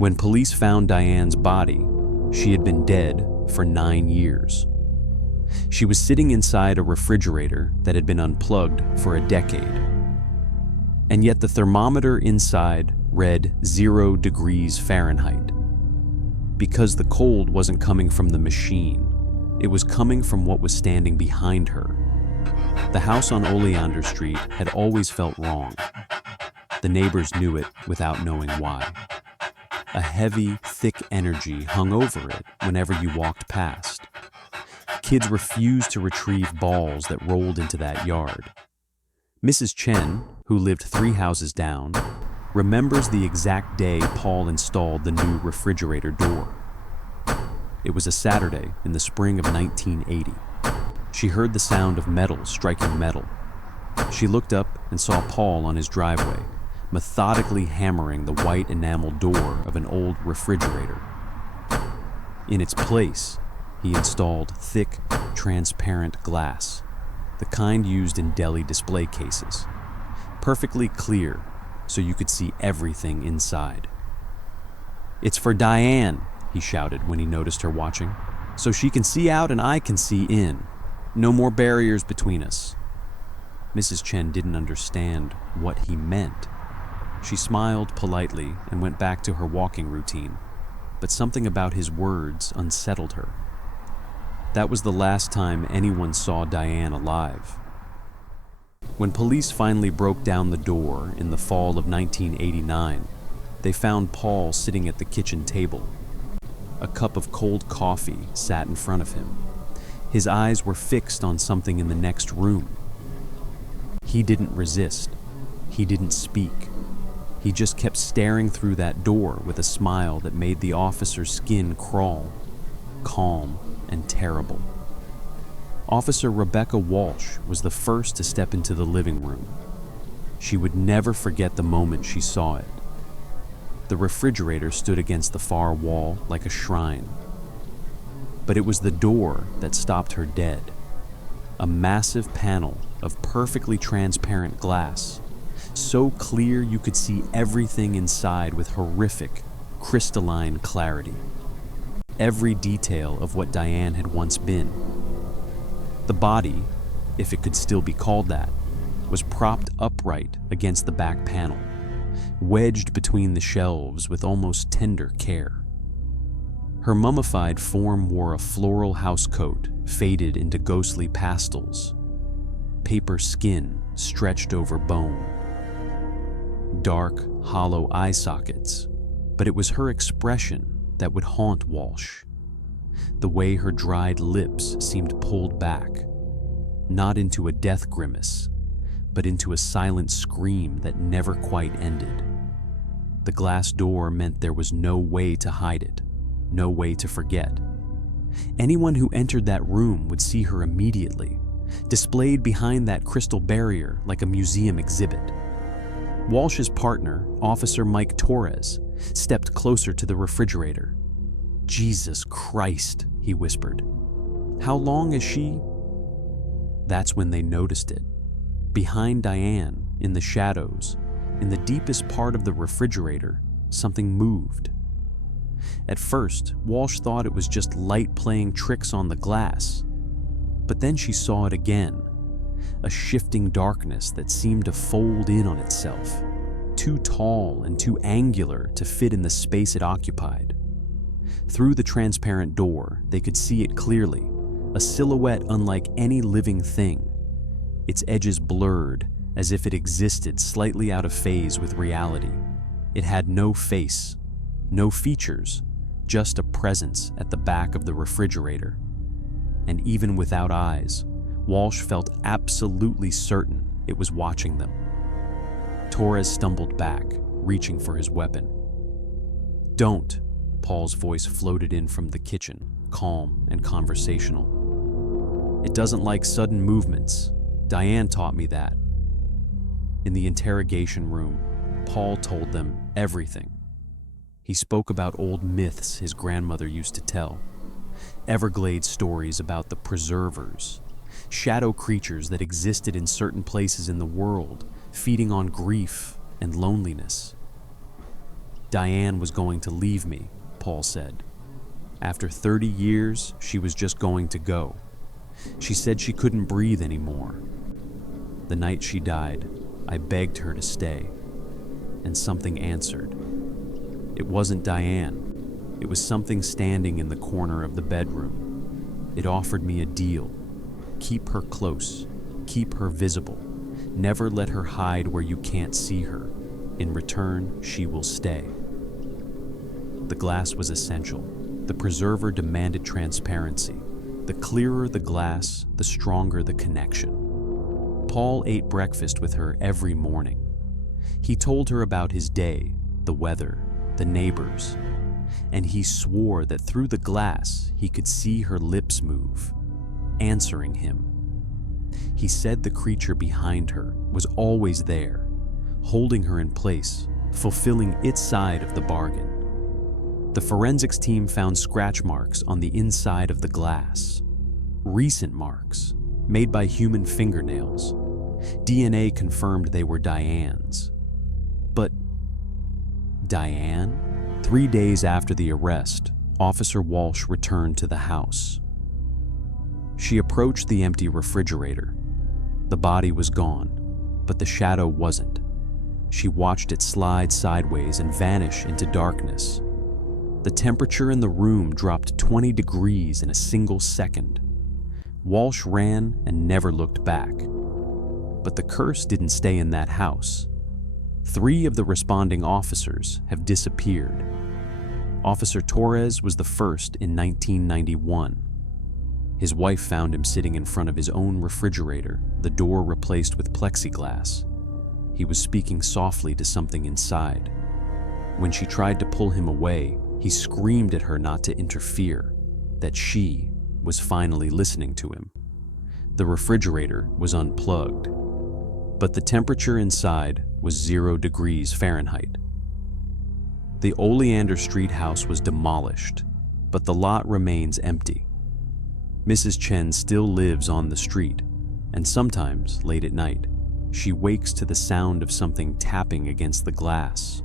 When police found Diane's body, she had been dead for 9 years. She was sitting inside a refrigerator that had been unplugged for a decade. And yet the thermometer inside read 0 degrees Fahrenheit. Because the cold wasn't coming from the machine, it was coming from what was standing behind her. The house on Oleander Street had always felt wrong. The neighbors knew it without knowing why. A heavy, thick energy hung over it whenever you walked past. Kids refused to retrieve balls that rolled into that yard. Mrs. Chen, who lived 3 houses down, remembers the exact day Paul installed the new refrigerator door. It was a Saturday in the spring of 1980. She heard the sound of metal striking metal. She looked up and saw Paul on his driveway, methodically hammering the white enamel door of an old refrigerator. In its place, he installed thick, transparent glass, the kind used in deli display cases, perfectly clear so you could see everything inside. "It's for Diane," he shouted when he noticed her watching, "so she can see out and I can see in. No more barriers between us." Mrs. Chen didn't understand what he meant. She smiled politely and went back to her walking routine, but something about his words unsettled her. That was the last time anyone saw Diane alive. When police finally broke down the door in the fall of 1989, they found Paul sitting at the kitchen table. A cup of cold coffee sat in front of him. His eyes were fixed on something in the next room. He didn't resist. He didn't speak. He just kept staring through that door with a smile that made the officer's skin crawl, calm and terrible. Officer Rebecca Walsh was the first to step into the living room. She would never forget the moment she saw it. The refrigerator stood against the far wall like a shrine. But it was the door that stopped her dead. A massive panel of perfectly transparent glass, so clear you could see everything inside with horrific, crystalline clarity. Every detail of what Diane had once been. The body, if it could still be called that, was propped upright against the back panel, wedged between the shelves with almost tender care. Her mummified form wore a floral housecoat faded into ghostly pastels, paper skin stretched over bone, dark, hollow eye sockets, but it was her expression that would haunt Walsh. The way her dried lips seemed pulled back, not into a death grimace, but into a silent scream that never quite ended. The glass door meant there was no way to hide it, no way to forget. Anyone who entered that room would see her immediately, displayed behind that crystal barrier like a museum exhibit. Walsh's partner, Officer Mike Torres, stepped closer to the refrigerator. "Jesus Christ," he whispered. "How long is she?" That's when they noticed it. Behind Diane, in the shadows, in the deepest part of the refrigerator, something moved. At first, Walsh thought it was just light playing tricks on the glass. But then she saw it again, a shifting darkness that seemed to fold in on itself, too tall and too angular to fit in the space it occupied. Through the transparent door, they could see it clearly, a silhouette unlike any living thing, its edges blurred as if it existed slightly out of phase with reality. It had no face, no features, just a presence at the back of the refrigerator. And even without eyes, Walsh felt absolutely certain it was watching them. Torres stumbled back, reaching for his weapon. "Don't," Paul's voice floated in from the kitchen, calm and conversational. "It doesn't like sudden movements. Diane taught me that." In the interrogation room, Paul told them everything. He spoke about old myths his grandmother used to tell, Everglades stories about the preservers, shadow creatures that existed in certain places in the world, feeding on grief and loneliness. Diane was going to leave me, Paul said. After 30 years, she was just going to go. She said she couldn't breathe anymore. The night she died, I begged her to stay, and something answered. It wasn't Diane. It was something standing in the corner of the bedroom. It offered me a deal. Keep her close. Keep her visible. Never let her hide where you can't see her. In return, she will stay. The glass was essential. The preserver demanded transparency. The clearer the glass, the stronger the connection. Paul ate breakfast with her every morning. He told her about his day, the weather, the neighbors, and he swore that through the glass he could see her lips move, answering him. He said the creature behind her was always there, holding her in place, fulfilling its side of the bargain. The forensics team found scratch marks on the inside of the glass. Recent marks, made by human fingernails. DNA confirmed they were Diane's. But Diane? 3 days after the arrest, Officer Walsh returned to the house. She approached the empty refrigerator. The body was gone, but the shadow wasn't. She watched it slide sideways and vanish into darkness. The temperature in the room dropped 20 degrees in a single second. Walsh ran and never looked back. But the curse didn't stay in that house. 3 of the responding officers have disappeared. Officer Torres was the first in 1991. His wife found him sitting in front of his own refrigerator, the door replaced with plexiglass. He was speaking softly to something inside. When she tried to pull him away, he screamed at her not to interfere, that she was finally listening to him. The refrigerator was unplugged, but the temperature inside was 0 degrees Fahrenheit. The Oleander Street house was demolished, but the lot remains empty. Mrs. Chen still lives on the street, and sometimes, late at night, she wakes to the sound of something tapping against the glass.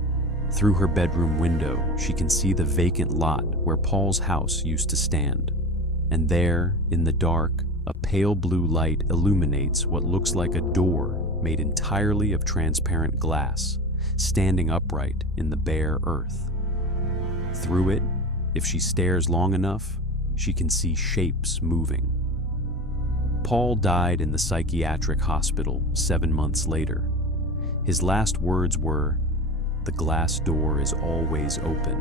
Through her bedroom window, she can see the vacant lot where Paul's house used to stand. And there, in the dark, a pale blue light illuminates what looks like a door made entirely of transparent glass, standing upright in the bare earth. Through it, if she stares long enough, she can see shapes moving. Paul died in the psychiatric hospital 7 months later. His last words were, "The glass door is always open."